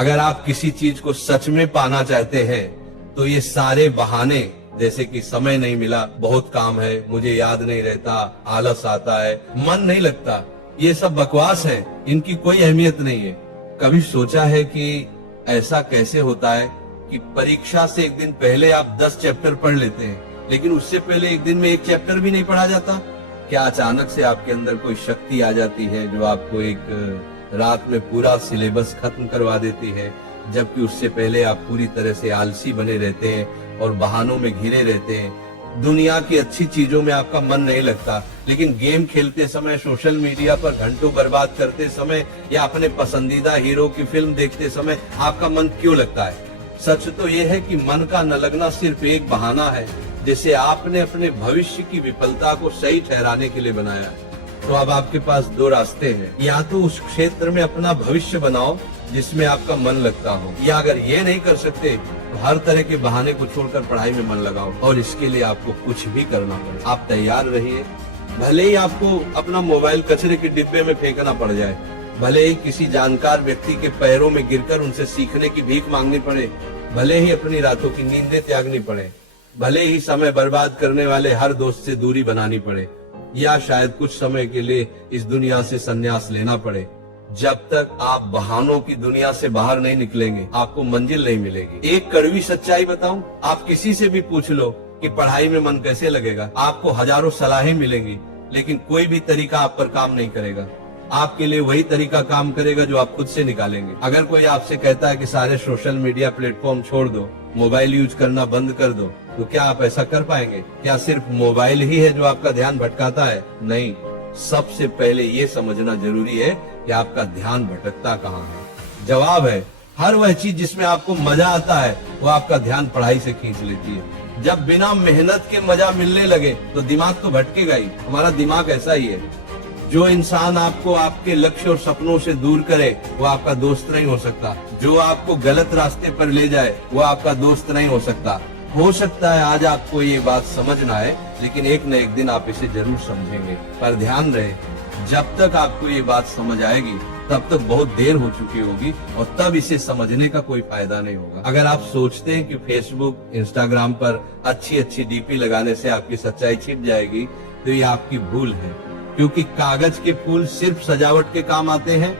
अगर आप किसी चीज को सच में पाना चाहते हैं तो ये सारे बहाने, जैसे कि समय नहीं मिला, बहुत काम है, मुझे याद नहीं रहता, आलस आता है, मन नहीं लगता, ये सब बकवास है, इनकी कोई अहमियत नहीं है। कभी सोचा है कि ऐसा कैसे होता है कि परीक्षा से एक दिन पहले आप 10 चैप्टर पढ़ लेते हैं, लेकिन उससे पहले एक दिन में एक चैप्टर भी नहीं पढ़ा जाता? क्या अचानक से आपके अंदर कोई शक्ति आ जाती है जो आपको एक रात में पूरा सिलेबस खत्म करवा देती है, जबकि उससे पहले आप पूरी तरह से आलसी बने रहते हैं और बहानों में घिरे रहते हैं? दुनिया की अच्छी चीजों में आपका मन नहीं लगता, लेकिन गेम खेलते समय, सोशल मीडिया पर घंटों बर्बाद करते समय या अपने पसंदीदा हीरो की फिल्म देखते समय आपका मन क्यों लगता है? सच तो ये है कि मन का न लगना सिर्फ एक बहाना है जिसे आपने अपने भविष्य की विफलता को सही ठहराने के लिए बनाया। तो अब आपके पास दो रास्ते हैं, या तो उस क्षेत्र में अपना भविष्य बनाओ जिसमें आपका मन लगता हो, या अगर ये नहीं कर सकते तो हर तरह के बहाने को छोड़कर पढ़ाई में मन लगाओ। और इसके लिए आपको कुछ भी करना पड़े, आप तैयार रहिए। भले ही आपको अपना मोबाइल कचरे के डिब्बे में फेंकना पड़ जाए, भले ही किसी जानकार व्यक्ति के पैरों में गिरकर उनसे सीखने की भीख मांगनी पड़े, भले ही अपनी रातों की नींदें त्यागनी पड़े, भले ही समय बर्बाद करने वाले हर दोस्त से दूरी बनानी पड़े, या शायद कुछ समय के लिए इस दुनिया से संन्यास लेना पड़े, जब तक आप बहानों की दुनिया से बाहर नहीं निकलेंगे आपको मंजिल नहीं मिलेगी। एक कड़वी सच्चाई बताऊं, आप किसी से भी पूछ लो कि पढ़ाई में मन कैसे लगेगा, आपको हजारों सलाहें मिलेंगी, लेकिन कोई भी तरीका आप पर काम नहीं करेगा। आपके लिए वही तरीका काम करेगा जो आप खुद से निकालेंगे। अगर कोई आपसे कहता है कि सारे सोशल मीडिया प्लेटफॉर्म छोड़ दो, मोबाइल यूज करना बंद कर दो, तो क्या आप ऐसा कर पाएंगे? क्या सिर्फ मोबाइल ही है जो आपका ध्यान भटकाता है? नहीं, सबसे पहले ये समझना जरूरी है कि आपका ध्यान भटकता कहाँ है। जवाब है, हर वह चीज जिसमें आपको मजा आता है वो आपका ध्यान पढ़ाई से खींच लेती है। जब बिना मेहनत के मजा मिलने लगे तो दिमाग तो भटकेगा ही। हमारा दिमाग ऐसा ही है। जो इंसान आपको आपके लक्ष्य और सपनों से दूर करे वो आपका दोस्त नहीं हो सकता। जो आपको गलत रास्ते पर ले जाए वो आपका दोस्त नहीं हो सकता। हो सकता है आज आपको ये बात समझ ना आए, लेकिन एक न एक दिन आप इसे जरूर समझेंगे। पर ध्यान रहे, जब तक आपको ये बात समझ आएगी तब तक बहुत देर हो चुकी होगी और तब इसे समझने का कोई फायदा नहीं होगा। अगर आप सोचते हैं कि फेसबुक, इंस्टाग्राम पर अच्छी अच्छी डीपी लगाने से आपकी सच्चाई छिप जाएगी, तो ये आपकी भूल है, क्योंकि कागज के फूल सिर्फ सजावट के काम आते हैं,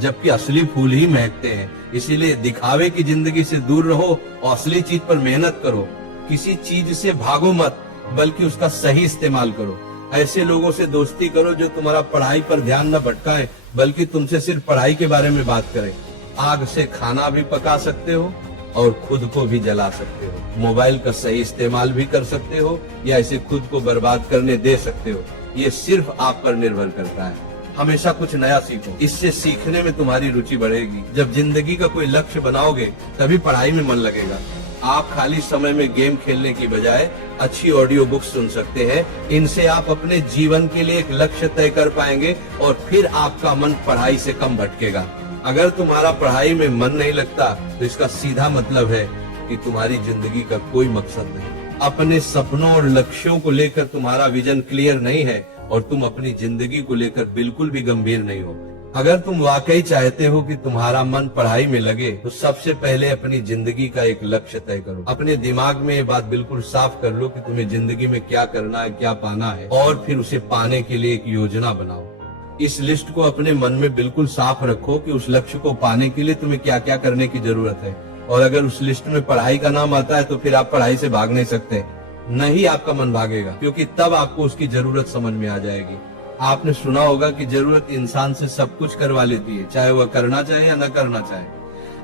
जबकि असली फूल ही महकते हैं। इसीलिए दिखावे की जिंदगी से दूर रहो और असली चीज पर मेहनत करो। किसी चीज से भागो मत, बल्कि उसका सही इस्तेमाल करो। ऐसे लोगों से दोस्ती करो जो तुम्हारा पढ़ाई पर ध्यान न भटकाए, बल्कि तुमसे सिर्फ पढ़ाई के बारे में बात करें। आग से खाना भी पका सकते हो और खुद को भी जला सकते हो। मोबाइल का सही इस्तेमाल भी कर सकते हो या इसे खुद को बर्बाद करने दे सकते हो। ये सिर्फ आप पर निर्भर करता है। हमेशा कुछ नया सीखो, इससे सीखने में तुम्हारी रुचि बढ़ेगी। जब जिंदगी का कोई लक्ष्य बनाओगे तभी पढ़ाई में मन लगेगा। आप खाली समय में गेम खेलने की बजाय अच्छी ऑडियो बुक सुन सकते हैं। इनसे आप अपने जीवन के लिए एक लक्ष्य तय कर पाएंगे और फिर आपका मन पढ़ाई से कम भटकेगा। अगर तुम्हारा पढ़ाई में मन नहीं लगता तो इसका सीधा मतलब है कि तुम्हारी जिंदगी का कोई मकसद नहीं। अपने सपनों और लक्ष्यों को लेकर तुम्हारा विजन क्लियर नहीं है और तुम अपनी जिंदगी को लेकर बिल्कुल भी गंभीर नहीं हो। अगर तुम वाकई चाहते हो कि तुम्हारा मन पढ़ाई में लगे तो सबसे पहले अपनी जिंदगी का एक लक्ष्य तय करो। अपने दिमाग में ये बात बिल्कुल साफ कर लो कि तुम्हें जिंदगी में क्या करना है, क्या पाना है, और फिर उसे पाने के लिए एक योजना बनाओ। इस लिस्ट को अपने मन में बिल्कुल साफ रखो कि उस लक्ष्य को पाने के लिए तुम्हें क्या क्या करने की जरूरत है। और अगर उस लिस्ट में पढ़ाई का नाम आता है तो फिर आप पढ़ाई से भाग नहीं सकते। नहीं, आपका मन भागेगा, क्योंकि तब आपको उसकी जरूरत समझ में आ जाएगी। आपने सुना होगा कि जरूरत इंसान से सब कुछ करवा लेती है, चाहे वह करना चाहे या न करना चाहे।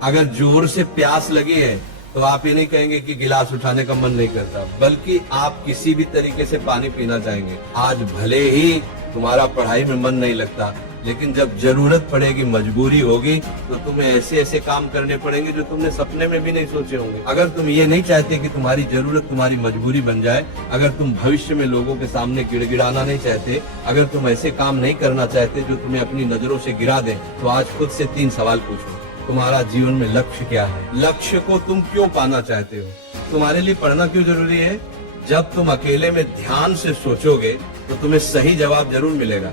अगर जोर से प्यास लगी है तो आप ये नहीं कहेंगे कि गिलास उठाने का मन नहीं करता, बल्कि आप किसी भी तरीके से पानी पीना चाहेंगे। आज भले ही तुम्हारा पढ़ाई में मन नहीं लगता, लेकिन जब जरूरत पड़ेगी, मजबूरी होगी, तो तुम्हें ऐसे ऐसे काम करने पड़ेंगे जो तुमने सपने में भी नहीं सोचे होंगे। अगर तुम ये नहीं चाहते कि तुम्हारी जरूरत तुम्हारी मजबूरी बन जाए, अगर तुम भविष्य में लोगों के सामने गिड़गिड़ाना नहीं चाहते, अगर तुम ऐसे काम नहीं करना चाहते जो तुम्हें अपनी नजरों से गिरा दें, तो आज खुद से 3 सवाल पूछो। तुम्हारा जीवन में लक्ष्य क्या है? लक्ष्य को तुम क्यों पाना चाहते हो? तुम्हारे लिए पढ़ना क्यों जरूरी है? जब तुम अकेले में ध्यान से सोचोगे तो तुम्हें सही जवाब जरूर मिलेगा।